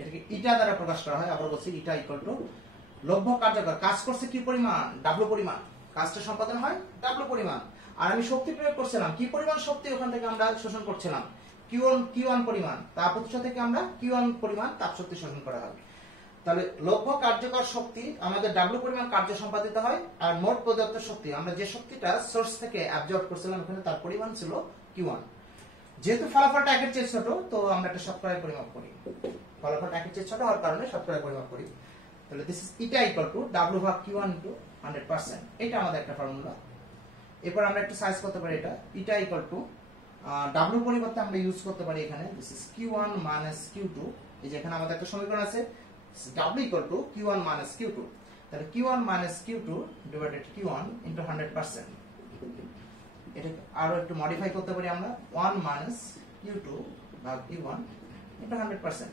এটাকে ইটা দ্বারা প্রকাশ করা হয়। আবার বলছি ইটা লভ্য কার্যকর, কাজ করছে কি পরিমাণ? W পরিমাণ, কাজটা সম্পাদন হয় W পরিমাণ, আর আমি শক্তি প্রয়োগ করছিলাম কি পরিমাণ শক্তি ওখান থেকে আমরা শোষণ করছিলাম? Q1 পরিমাণ। তাপ উৎস থেকে আমরা Q1 পরিমাণ তাপ শক্তি শোষণ করা হয়। তাহলে লভ্য কার্যকর শক্তি আমাদের W পরিমাণ কার্য সম্পাদিত হয়, আর মোট প্রদত্ত শক্তি আমরা যে শক্তিটা সোর্স থেকে অ্যাবজর্ব করছিলাম এখানে তার পরিমাণ ছিল Q1। যেহেতু ফলাফলটা একের চেয়ে ছোট, তো আমরা একটা শতকরায় পরিমাপ করি। ফলাফলটা একের চেয়ে ছোট হওয়ার কারণে শতকরায় পরিমাপ করি। তাহলে দিস ইজ ইটা W ভাগ Q1 * 100%। এটা আমাদের একটা ফর্মুলা। এরপর আমরা একটু সাইজ করতে পারি, এটা ইটা W পরিবর্তে আমরা ইউজ করতে পারি এখানে দিস ইজ Q1 - Q2। এই যে এখানে আমাদের একটা সমীকরণ আছে W Q1 - Q2। তাহলে Q1 - Q2 ডিভাইডেড Q1 * 100%। এটা আরো একটু মডিফাই করতে পারি আমরা 1 - Q2 ভাগ Q1 * 100%।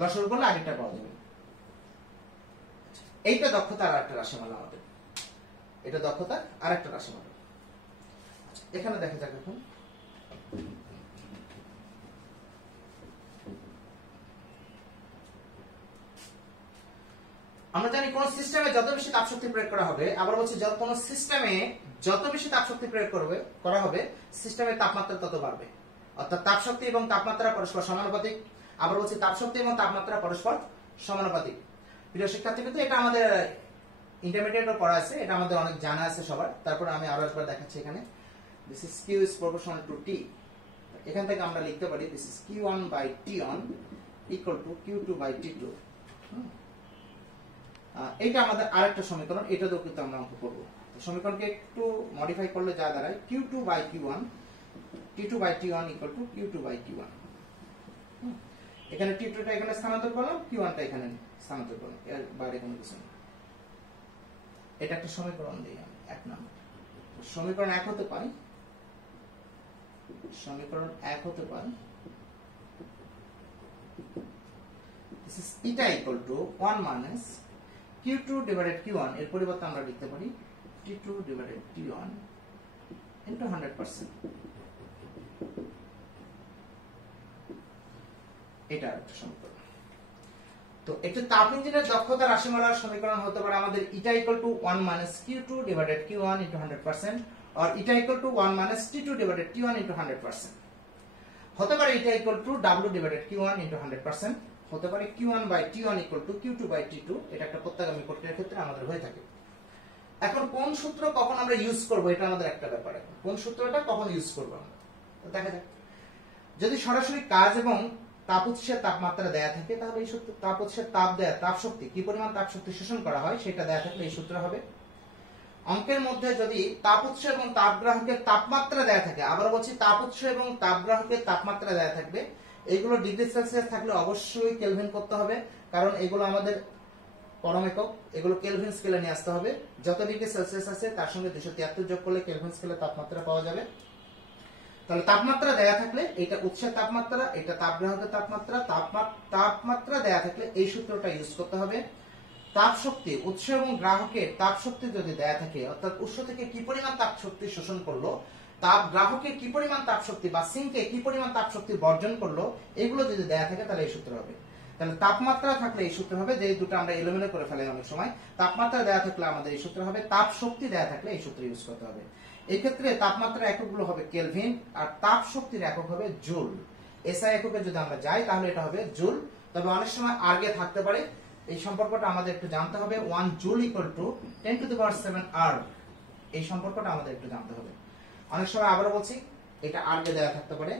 লসাগু করলে আগেরটা পাওয়া যাবে। এইটা দক্ষতার আরেকটা রাশিমালা আমাদের, এটা দক্ষতার আরেকটা রাশিমালা। এখানে দেখা যাক এখন আমরা জানি কোন সিস্টেমে যত বেশি তাপ শক্তি প্রয়োগ করা হবে, আবার বলছি কোন সিস্টেমে যত বেশি তাপ শক্তি প্রয়োগ করা হবে সিস্টেমের তাপমাত্রা তত বাড়বে। অর্থাৎ তাপ শক্তি এবং তাপমাত্রা পরস্পর সমানুপাতিক। আবার বলছি তাপ শক্তি এবং তাপমাত্রা পরস্পর সমানুপাতিক। প্রিয় শিক্ষার্থী, কিন্তু এটা আমাদের ইন্টারমিডিয়েটও পড়া আছে, এটা আমাদের অনেক জানা আছে সবার। তারপর আমি আরো একবার দেখাচ্ছি এখানে this is Q is proportional to T। এখান থেকে আমরা লিখতে পারি this is Q1 / T1 = Q2 / T2। এটা আমাদের আরেকটা সমীকরণ, এটাতেও কিন্তু আমরা অঙ্ক করব। সমীকরণকে একটু মডিফাই করলে যা দাঁড়ায় Q2 / Q1, T2 / T1 = Q2 / T1। এখানে T2 টা এখানে স্থানান্তর করলাম, Q1 টা এখানে স্থানান্তর করলাম, এর বাইরে কোনো কিছু নেই। এটা একটা সমীকরণ দিই আমি 1 নম্বর। সমীকরণ 1 হতে পারে, সমীকরণ 1 হতে পারে this is eta equal to 1 minus q2 divided q1 এর পরিবর্তে আমরা লিখতে পারি t2 divided t1 into 100%। এটা একটা সমীকরণ। তো একটি তাপ ইঞ্জিনের দক্ষতা রাশিমালার সমীকরণ হতে পারে আমাদের eta equal to 1 minus q2 divided q1 into 100% or eta equal to 1 minus t2 divided t1 into 100%। হতে পারে এটা equal to w divided q1 into 100%, হতে পারে q1 by t1 equal to q2 by t2। এটা একটা প্রত্যাগামী প্রক্রিয়ার ক্ষেত্রে আমাদের হয়ে থাকে। এখন কোন সূত্র কখন আমরা ইউজ করব এটা আমাদের একটা ব্যাপার। কোন সূত্রটা কখন ইউজ করব আমরা তো দেখা যাক। যদি সরাসরি কাজ এবং তাপ উৎসের তাপমাত্রা দেয়া থাকে তাহলে এই সূত্র, তাপ উৎসের তাপ দেয়া তাপ শক্তি কি পরিমাণ তাপ শক্তি শোষণ করা হয় সেটা দেয়া থাকলে এই সূত্র হবে। অঙ্কের মধ্যে যদি তাপ উৎস এবং তাপগ্রাহকের তাপমাত্রা দেয়া থাকে, আবার বলছি তাপ উৎস এবং তাপগ্রাহকের তাপমাত্রা দেয়া থাকবে, এইগুলো ডিগ্রি সেলসিয়াস থাকলে অবশ্যই কেলভিন করতে হবে, কারণ এগুলো আমাদের পরম একক, এগুলো কেলভিন স্কেলে নিয়ে আসতে হবে। যত ডিগ্রি সেলসিয়াস আছে তার সঙ্গে 273 যোগ করলে কেলভিন স্কেলে তাপমাত্রা পাওয়া যাবে। তাহলে তাপমাত্রা দেয়া থাকলে এটা উৎসের তাপমাত্রা, এটা তাপগ্রাহকের তাপমাত্রা, তাপমাত্রা দেয়া থাকলে এই সূত্রটা ইউজ করতে হবে। তাপ শক্তি, উৎস এবং গ্রাহকের তাপ শক্তি যদি দেয়া থাকে, অর্থাৎ উৎস থেকে কি পরিমাণ তাপ শক্তি শোষণ করলো, তাপ গ্রাহকের কি পরিমাণ তাপ শক্তি বা সিঙ্কে কি পরিমাণ তাপ শক্তি বর্জন করলো, এগুলো যদি দেয়া থাকে তাহলে এই সূত্র হবে। তাহলে তাপমাত্রা থাকলে এই সূত্র হবে, যে দুটো আমরা এলোমেলো করে ফেলাই অনেক সময়। তাপমাত্রা দেয়া থাকলে আমাদের এই সূত্র হবে, তাপ শক্তি দেয়া থাকলে এই সূত্র ইউজ করতে হবে। এই ক্ষেত্রে তাপমাত্রার এককগুলো হবে কেলভিন আর তাপ শক্তির একক হবে জুল। এসআই এককে যদি আমরা যাই তাহলে এটা হবে জুল। তবে অনেক সময় আর্গে থাকতে পারে, এই সম্পর্কটা আমাদের একটু জানতে হবে। 1 joule equal to 10 to the power 7 erg, এই সম্পর্কটা আমাদের একটু জানতে হবে। অনেক সময় আবারও বলছি এটা আর্গে দেওয়া থাকতে পারে,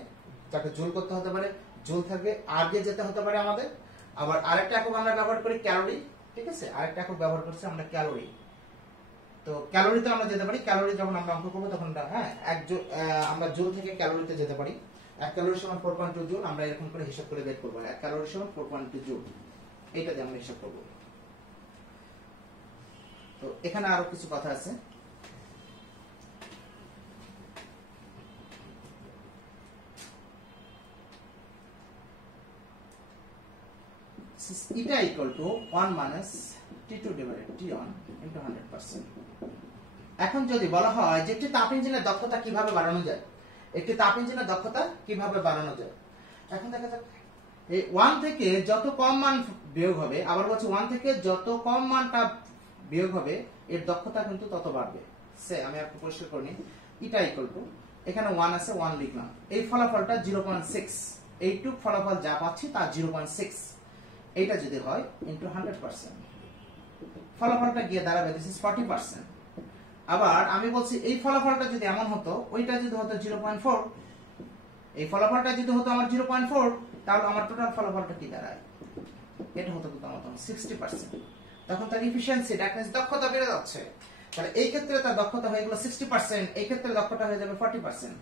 যাকে জুল করতে হতে পারে, জুল থাকবে আর্গে যেতে হতে পারে আমাদের। আবার আরেকটা একক আমরা ব্যবহার করি ক্যালোরি, ঠিক আছে, আরেকটা একক ব্যবহার করছি আমরা ক্যালোরি। তো ক্যালোরিতে আমরা যেতে পারি, ক্যালোরি যখন আমরা অঙ্ক করবো তখন হ্যাঁ আমরা জুল থেকে ক্যালোরিতে যেতে পারি। 1 ক্যালোরি সমান 4.2 জুল, আমরা এরকম করে হিসাব করে বের করবো। 1 ক্যালোরি সমান 4.2 জুল, এইটা দিয়ে আমরা হিসাব করবো। তো এখানে আরো কিছু কথা আছে। এটা equal to 1 minus T2 divided T1 into 100%। এখন যদি বলা হয় যে একটি তাপ ইঞ্জিনের দক্ষতা কিভাবে বাড়ানো যায়, একটি তাপ ইঞ্জিনের দক্ষতা কিভাবে বাড়ানো যায়, এখন দেখা যাক এই 1 থেকে যত কম মান বিয়োগ হবে, আবার বলছি 1 থেকে যত কম মানটা বিয়োগ হবে এর দক্ষতা কিন্তু তত বাড়বে। সে আমি একটু পরিষ্কার করে নিই। এটা ইকুয়াল টু এখানে 1 আছে, 1 লিখলাম, এই ফলাফলটা 0.6, এইটুক ফলাফল যা পাচ্ছি তা 0.6, এইটা যদি হয় ইনটু 100%, ফলাফলটা গিয়ে দাঁড়াবে দিস ইজ 40%। আবার আমি বলছি এই ফলাফলটা যদি এমন হতো, ওইটা যদি হতো 0.4, এই ফলাফলটা যদি হতো আমার 0.4, তাহলে আমার টোটাল ফলাফলটা কি দাঁড়ায়, এটা হতো কিন্তু আমার 60%। তখন তার এফিশিয়েন্সি, দ্যাট মিন্স দক্ষতা বেড়ে যাচ্ছে। তাহলে এই ক্ষেত্রে তার দক্ষতা হয়ে গেল 60%, এই ক্ষেত্রে দক্ষতা হয়ে যাবে 40%।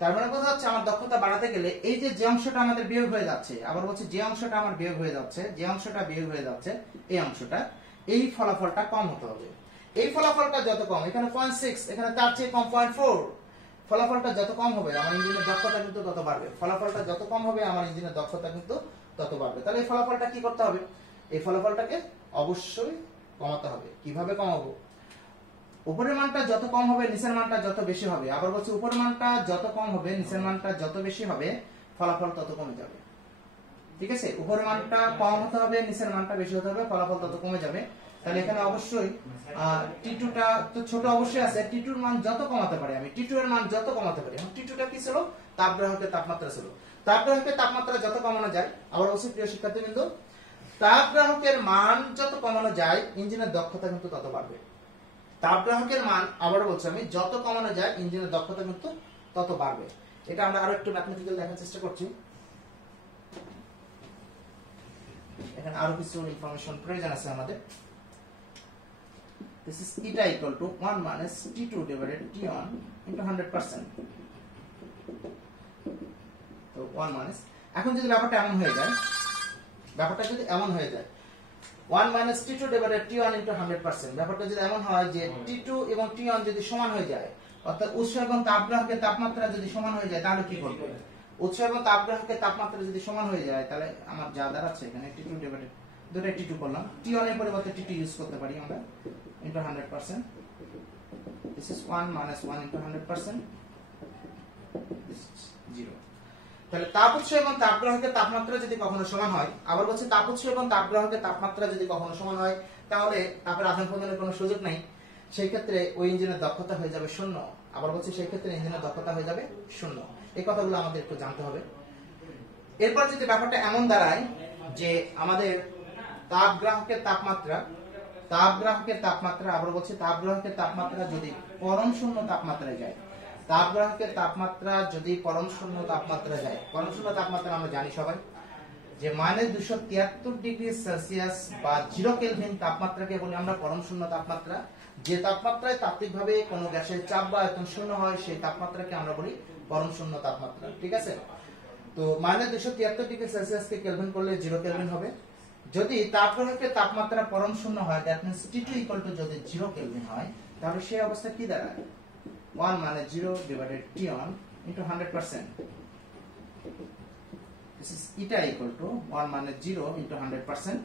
তার মানে বোঝা যাচ্ছে আমার দক্ষতা বাড়াতে গেলে এই যে অংশটা আমাদের বিয়োগ হয়ে যাচ্ছে, আবার বলছি যে অংশটা আমার বিয়োগ হয়ে যাচ্ছে, যে অংশটা বিয়োগ হয়ে যাচ্ছে এই অংশটা, এই ফলাফলটা কম হতে হবে। এই ফলাফলটা যত কম, এখানে 0.6, এখানে তার চেয়ে কম 0.4, ফলাফলটা যত কম হবে আমার ইঞ্জিনের দক্ষতা কিন্তু তত বাড়বে। ফলাফলটা যত কম হবে আমার ইঞ্জিনের দক্ষতা কিন্তু তত বাড়বে। তাহলে এই ফলাফলটা কি করতে হবে, এই ফলাফলটাকে অবশ্যই কমাতে হবে। কিভাবে কমাবো, উপরের মানটা যত কম হবে নিচের মানটা যত বেশি হবে। আবার বলছি উপরের মানটা যত কম হবে নিচের মানটা যত বেশি হবে, ফলাফল তত কমে যাবে। ঠিক আছে, উপরের মানটা কম হতে হবে, নিচের মানটা বেশি হতে হবে, ফলাফল তত কমে যাবে। তাহলে এখানে অবশ্যই টি2টা তো ছোট অবশ্যই আছে, টি2 এর মান যত কমাতে পারি আমি, টি2 এর মান যত কমাতে পারি। এখন টি2টা কি ছিল, তাপগ্রাহকের তাপমাত্রা ছিল। তাপগ্রাহকের তাপমাত্রা যত কমানো যায়, আবার বলছি প্রিয় শিক্ষার্থীবৃন্দ, তাপগ্রাহকের মান যত কমানো যায় ইঞ্জিনের দক্ষতা কিন্তু তত বাড়বে। তাপগ্রাহকের মান আবার বলছি আমি যত কমানো যায় ইঞ্জিনের দক্ষতা কিন্তু তত বাড়বে। এটা আমরা আরো একটু ম্যাথমেটিক্যাল দেখার চেষ্টা করছি। এখানে আরো কিছু ইনফরমেশন প্রয়োজন আছে আমাদের। This is eta equal to 1 minus T2 divided T1 into 100%. তো 1 minus, এখন যদি ব্যাপারটা এমন হয়ে যায়, ব্যাপারটা যদি এমন হয়ে যায় 1 minus T two divided T one into 100%। ব্যাপারটা যদি এমন হয় যে টি টু এবং টি ওয়ান যদি সমান হয়ে যায়, অর্থাৎ উৎস এবং তাপগ্রাহকের তাপমাত্রা যদি সমান হয়ে যায়, তাহলে কি করবে? উৎস এবং তাপগ্রাহকের তাপমাত্রা যদি সমান হয়ে যায়, তাহলে আমার যা দাঁড়াচ্ছে এখানে টি টু ডিভাইডেড দুটো টি টু করলাম, টি ওয়ান এর পরিবর্তে টি টু ইউজ করতে পারি আমরা, into 100%। This is 1 minus 1 into 100%, this is 0। তাহলে তাপ উৎস এবং তাপগ্রাহকের তাপমাত্রা যদি কখনো সমান হয়, আবার বলছি তাপ উৎস এবং তাপগ্রাহকের তাপমাত্রা যদি কখনো সমান হয়, তাহলে তাপের আদান প্রদানের কোনো সুযোগ নেই। সেই ক্ষেত্রে ওই ইঞ্জিনের দক্ষতা হয়ে যাবে 0। আবার বলছি সেই ক্ষেত্রে ইঞ্জিনের দক্ষতা হয়ে যাবে 0। এই কথাগুলো আমাদের একটু জানতে হবে। এরপর যদি ব্যাপারটা এমন দাঁড়ায় যে আমাদের তাপগ্রাহকের তাপমাত্রা আবার বলছি তাপগ্রাহকের তাপমাত্রা যদি পরম শূন্য তাপমাত্রায় যায়, তাপগ্রাহকের তাপমাত্রা যদি পরম শূন্য তাপমাত্রা যায়, পরম শূন্য তাপমাত্রা আমরা জানি সবাই যে -273 ডিগ্রি সেলসিয়াস বা 0 কেলভিন তাপমাত্রাকে বলি আমরা পরম শূন্য তাপমাত্রা। যে তাপমাত্রায় তাত্ত্বিকভাবে কোনো গ্যাসের চাপ বা আয়তন শূন্য হয়, সেই তাপমাত্রাকে আমরা বলি পরম শূন্য তাপমাত্রা। ঠিক আছে? তো -273 ডিগ্রি সেলসিয়াসকে কেলভিন করলে 0 কেলভিন হবে। যদি তাপগ্রাহকের তাপমাত্রা পরম শূন্য হয়, দ্যাট মিন্স T2 যদি 0 কেলভিন হয়, তাহলে সেই অবস্থা কি দাঁড়ায়? 1 মানে 0 divided T1 into 100%. This is eta equal to 1 মানে 0 into 100%.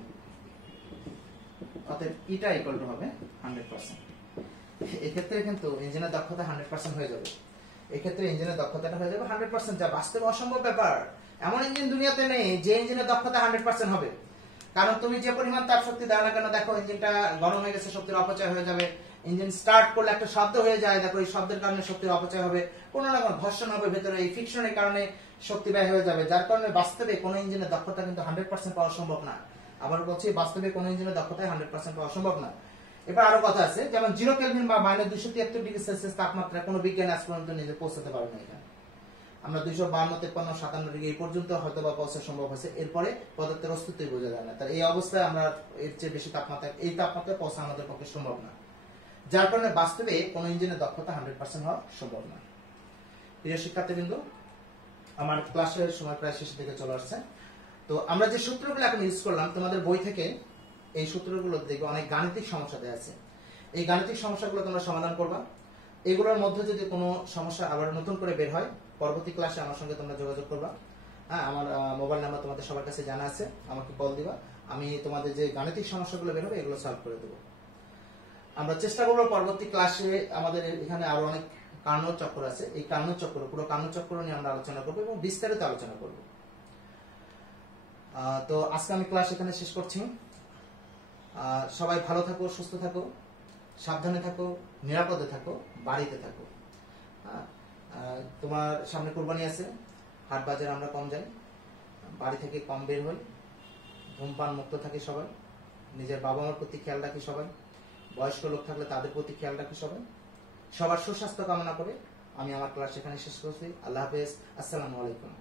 অতএব eta equal to হবে 100%। এই ক্ষেত্রে কিন্তু ইঞ্জিনের দক্ষতা 100% হয়ে যাবে। এই ক্ষেত্রে ইঞ্জিনের দক্ষতাটা হয়ে যাবে 100%, যা বাস্তবে অসম্ভব ব্যাপার। এমন ইঞ্জিন দুনিয়াতে নেই যে ইঞ্জিনের দক্ষতা 100% হবে। কারণ তুমি যে পরিমাণ তাপ শক্তি দাও না কেন, দেখো ইঞ্জিনটা গরম হয়ে গেছে, শক্তির অপচয় হয়ে যাবে। ইঞ্জিন স্টার্ট করলে একটা শব্দ হয়ে যায়, দেখো এই শব্দের কারণে শক্তির অপচয় হবে, কোনো না কোনো ঘর্ষণ হবে ভেতরে, এই ফ্রিকশনের কারণে শক্তি ব্যয় হয়ে যাবে। যার কারণে বাস্তবে কোনো ইঞ্জিনের দক্ষতা কিন্তু 100% পাওয়া সম্ভব না। আবার বলছি, বাস্তবে কোনো ইঞ্জিনের দক্ষতা 100% পাওয়া সম্ভব না। এবার আরো কথা আছে, যেমন 0 কেলভিন বা -273 ডিগ্রি সেলসিয়াস তাপমাত্রা কোনো বিজ্ঞান আজ পর্যন্ত নিজে পৌঁছাতে পারে না। এখানে আমরা 252, 53, 57 ডিগ্রি এই পর্যন্ত হয়তো বা পৌঁছা সম্ভব হয়েছে। এরপরে পদার্থের অস্তিত্বই বোঝা যায় না। তার এই অবস্থায় আমরা এর চেয়ে বেশি তাপমাত্রা, এই তাপমাত্রায় পৌঁছা আমাদের পক্ষে সম্ভব না। যার কারণে বাস্তবে কোনো ইঞ্জিনের দক্ষতা 100% হওয়া সম্ভব না। প্রিয় শিক্ষার্থীবৃন্দ, আমার ক্লাসের সময় প্রায় শেষের দিকে চলে আসছে। তো আমরা যে সূত্রগুলো এখন ইউজ করলাম, তোমাদের বই থেকে এই সূত্রগুলো দেখবে অনেক গাণিতিক সমস্যা দেওয়া আছে। এই গাণিতিক সমস্যাগুলো তোমরা সমাধান করবা। এগুলোর মধ্যে যদি কোনো সমস্যা আবার নতুন করে বের হয়, পরবর্তী ক্লাসে আমার সঙ্গে তোমরা যোগাযোগ করবা। হ্যাঁ, আমার মোবাইল নাম্বার তোমাদের সবার কাছে জানা আছে, আমাকে কল দিবা। আমি তোমাদের যে গাণিতিক সমস্যাগুলো বের হবে এগুলো সলভ করে দেবো। আমরা চেষ্টা করবো পরবর্তী ক্লাসে, আমাদের এখানে আরো অনেক কার্নোর চক্র আছে, এই কার্নোর চক্র, পুরো কার্নোর চক্র নিয়ে আমরা আলোচনা করবো এবং বিস্তারিত আলোচনা করব। তো আজকে আমি ক্লাস এখানে শেষ করছি। সবাই ভালো থাকো, সুস্থ থাকো, সাবধানে থাকো, নিরাপদে থাকো, বাড়িতে থাকো। তোমার সামনে কুরবানি আছে, হাট বাজারে আমরা কম যাই, বাড়ি থেকে কম বের হই, ধূমপান মুক্ত থাকি সবাই, নিজের বাবা মার প্রতি খেয়াল রাখি সবাই, বয়স্ক লোক থাকলে তাদের প্রতি খেয়াল রাখি সবাই। সবার সুস্বাস্থ্য কামনা করে আমি আমার ক্লাস এখানে শেষ করছি। আল্লাহ হাফেজ, আসসালামু আলাইকুম।